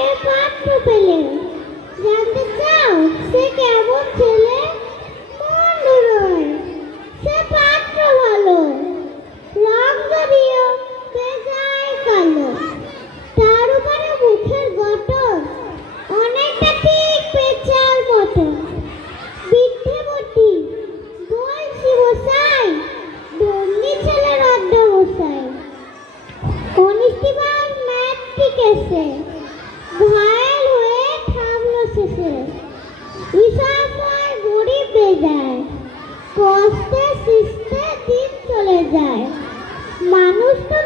ভাগ্যের পাত্র পেলে। জানতে চাও সে কেমন ছেলে? মন্দ নয়, সে পাত্র ভালো, রং যদিও বেজায় কালো। তার উপরে মুখের গঠন অনেকটা ঠিক পেঁচার মতো। বৃদ্ধেবতী বলছি মশাই, ধন্যী ছেলের অধ্যবসায়। অনিষ্টিবাজ ম্যাট্রিক এসে ঘায়েল হয়ে থামলো শেষে। বিষয় গরিব বেজায়, কষ্টে সৃষ্টে দিন চলে যায়। মানুষ তো